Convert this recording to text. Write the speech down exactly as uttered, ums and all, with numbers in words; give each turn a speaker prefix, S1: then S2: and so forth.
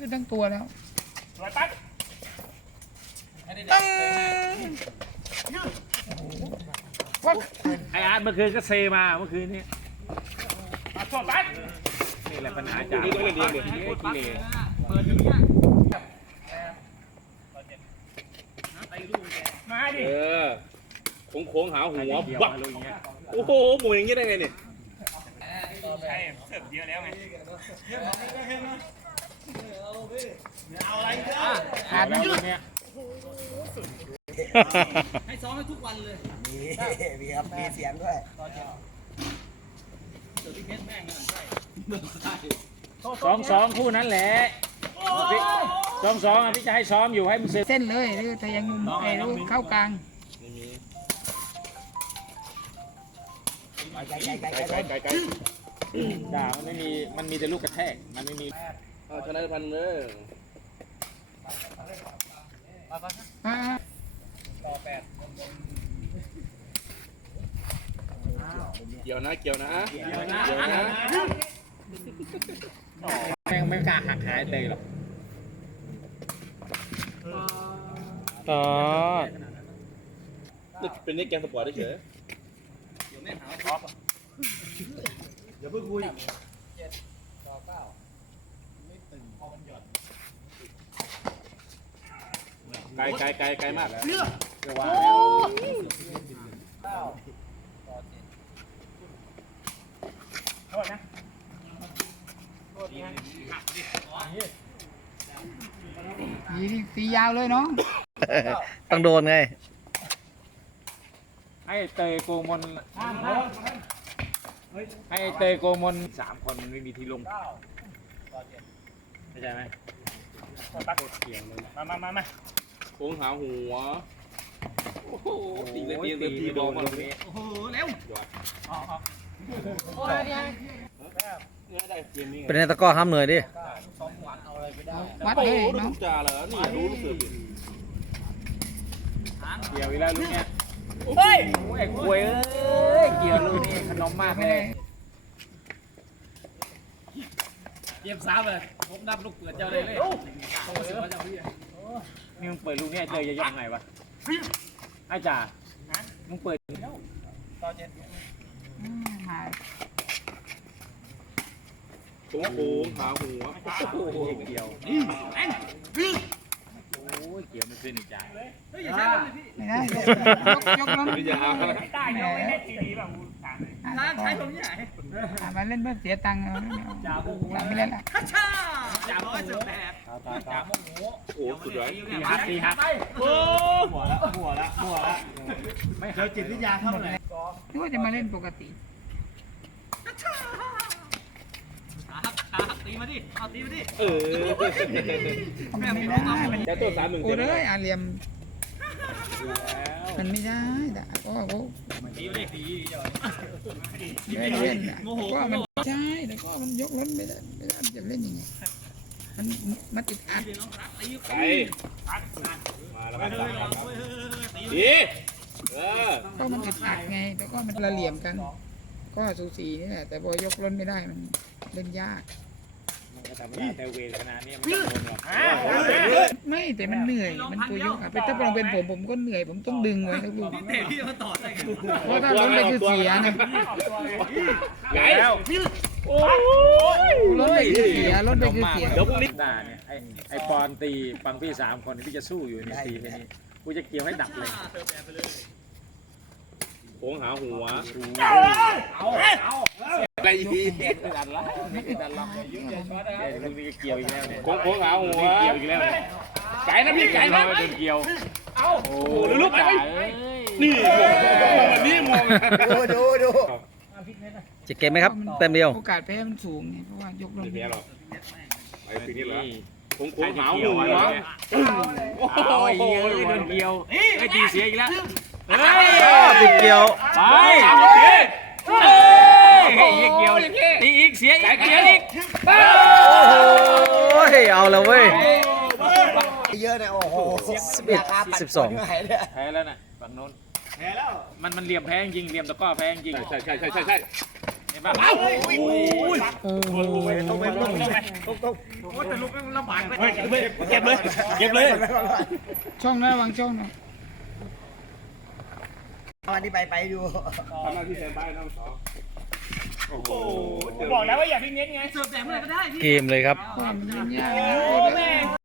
S1: ขึ้นทั้งตัวแล้ว
S2: สวยปั๊บ
S3: ไออาร์ตเมื่อคืนก็เซมาเมื่อคืนนี้
S2: สวยปั๊บ
S3: นี่แหละปัญหาจากนี่ต้องเรียนเรียนเลยกิเลส
S2: เปิดอย่างเงี้ยมาดิ
S4: เออโค้งโค้งหาหัวบักโอ้โหหมุนอย่างนี้ได้ไงเนี่ย
S2: ใช่เสิร์ฟเยอะแล้วไงเอาอะไรเยอะ
S3: หาแล้วตรงเนี้ย
S2: ให้ซ้อมให้ทุกวันเลย
S5: มีมีครับมีเสียงด้วย
S3: สองสองคู่นั้นแหละสองสองพี่จะให้ซ้อมอยู่ให้มึงเ
S1: ส้นเลยหรือแต่ยังมุมไอ้ลูกเข้ากลาง
S4: ไก่ไก่ไก่ไก่ไก่
S3: ด่ามันไม่มีมันมีแต่ลูกกระแทกมันไม่มี
S4: เอาชนะพันเลยเกี่ยวนะเกี่ยวนะเกี่ยวนะเกี่ยวนะ
S3: แม่งไม่กล้าหักหายเตยหรอก
S4: ต่อเป็นนี่แกงสปอร์ตได้เฉยอย่าเพิ่งคุยไกลไกลไกลไกลมากเลือกเรียกว่า
S2: โทษนะโทษนะ
S1: ตีตียาวเลยเนาะ
S5: ต้องโดนไง
S3: ให้เตยโกมลให้เตยโกมลสามคนมันไม่มีที่ลงเข้าใจไหม
S2: ปั๊บเกี่ยวเลยมามามามา
S4: โค้งหาหัวโอ้โหตีเลยตีเลยตีโดนมาตรงนี้
S2: โอ้โหเร็ว
S5: เป็นในตะก้อห้ามเหนื่อยดิ
S1: วัดเลย
S4: เนาะจ่าเหรอนี่รู้รู้สึก
S3: เกี่ยวอีกแล้วลูกเนี้ยเฮ้ยไอ้ควยเอ้ยเกี่ยวลูกนี่ขนมมากเลย
S2: เยี่ยมสามเลยผมนับลูกเปิดเจ้าเลยเลย
S3: นี่มึงเปิดลูกเนี้ยเจอจะยังไงวะไอ้จ่ามึงเปิด
S2: ต่อเจ็ด
S4: โค้งโค้งหาหัว
S3: โอ้โหเกี่ยวโอ้ยเกี่ยวไม่ขึ้นอีกจ่า
S1: ไม่ได้ยกล้ม
S2: ใต้ยกไม่ได้ตีดีแบบร้านใช้ผมใหญ่
S1: มาเล่นเพื่อเสียตังค์จ่าไม่เล่นละ
S2: จ่าร้อยสิบแปดจ่าโมโห
S4: โอ้สุดยอด
S3: ตีฮัทตีฮัท
S2: โอ้หัวละหัวละหัวละไม่เคยจิตวิทยาเท่าไหร่
S1: นึกว่าจะมาเล่นปกติ
S2: ตีมาดิเอาตีมาดิ
S4: เออ
S1: ไม่ได้มัน
S4: จะตัวสามหนึ่ง
S1: โอ้เลยอาเรียมมันไม่ได้แต่ก็ก็
S2: ตีมาดิตี
S1: ไม่เล่นอ่ะก็มันใช่แต่ก็มันยกล้นไม่ได้ไม่ได้จะเล่นยังไงมันมันติดอัด
S4: ไปมาแล้วครับดีเออ
S1: ก็มันติดอัดไงแต่ก็มันละเหลี่ยมกันก็สูสีนี่แหละแต่พอยกล้นไม่ได้มันเล่นยาก
S3: แต่เวขนาดนี้มัน
S1: ไม่แต่มันเหนื่อยมันตัวยกอ่ะไปถ้าลองเป็นผมผมก็เหนื่อยผมต้องดึงไว้นะลูกเพราะถ้าล้นไปคือเสียนะ
S4: ไงแล้วโอ้
S1: ยล้นไปคือเสียล้นไปคือเสีย
S3: เดี๋ยวพรุ่งนี้ด่าเนี่ยไอไอปอนตีฟังพี่สามคนพี่จะสู้อยู่ในตีแค่นี้กูจะเกี่ยวให้ดับเลย
S4: โค้งหาหัว
S3: เอาเอา
S4: อะไรอีก
S3: ดันละดันละเดี๋ยวมึงจะเกี่ยวอีกแล้วเนี่ย
S4: โค้งโค้งหาหัว
S3: เกี่ยวอีกแล้วเนี่ย
S4: ไก่นะพี่ไก่นะ
S3: โดนเกี่ยว
S4: เอาโอ้โหลูกไก่นี่นี่มอง
S5: ดูดูดูจะเก็บไหมครับเต็มเดียว
S1: โอกาสแพ้มันสูงไงเพราะว่ายกลง
S4: ไม่แพ้หรอกไอ้ปีนี้เหรอโค้งโค้งหาหัว
S3: เอาไอ้เหี้ยโดนเกี่ยวไอ้ตีเสียอีกแล้ว
S5: เฮ้ยติดเกี่ยว
S3: ไปเฮ้ยเกี่ยวตีอีกเสียอีกเสียอีก
S5: โอ้โหเอาแล้วเว้ยเยอะนะโอ้โหสิบเอ็ดสิบสอง
S3: แพ้แล้วน่ะฝั่งโน้นแพ้แล้วมันมันเหลี่ยมแพ้จริงเหลี่ยมตะก้อแพ้จริง
S4: ใช่ใช่ใช่ใช่ใช่เอ้าโอ้ย
S5: ตรงไปตรงไปตรงตรง
S2: โอ้แต่ลูกลำบากไป
S4: เก็บเลยเก็บเลยเก็บเลย
S1: ช่องนะวางช่องนะ
S5: วันนี้ไปไปดู
S4: ทำหน้าที่แทนบ้านน้องสองโอ้โห
S2: บอกแล้วว่าอย่าพิงเน็ตไงเสิร์ฟแต่เมื่อไหร่ก็ได้
S6: เกมเลยครับ
S1: ความมันยากนะ
S2: โอ้แม่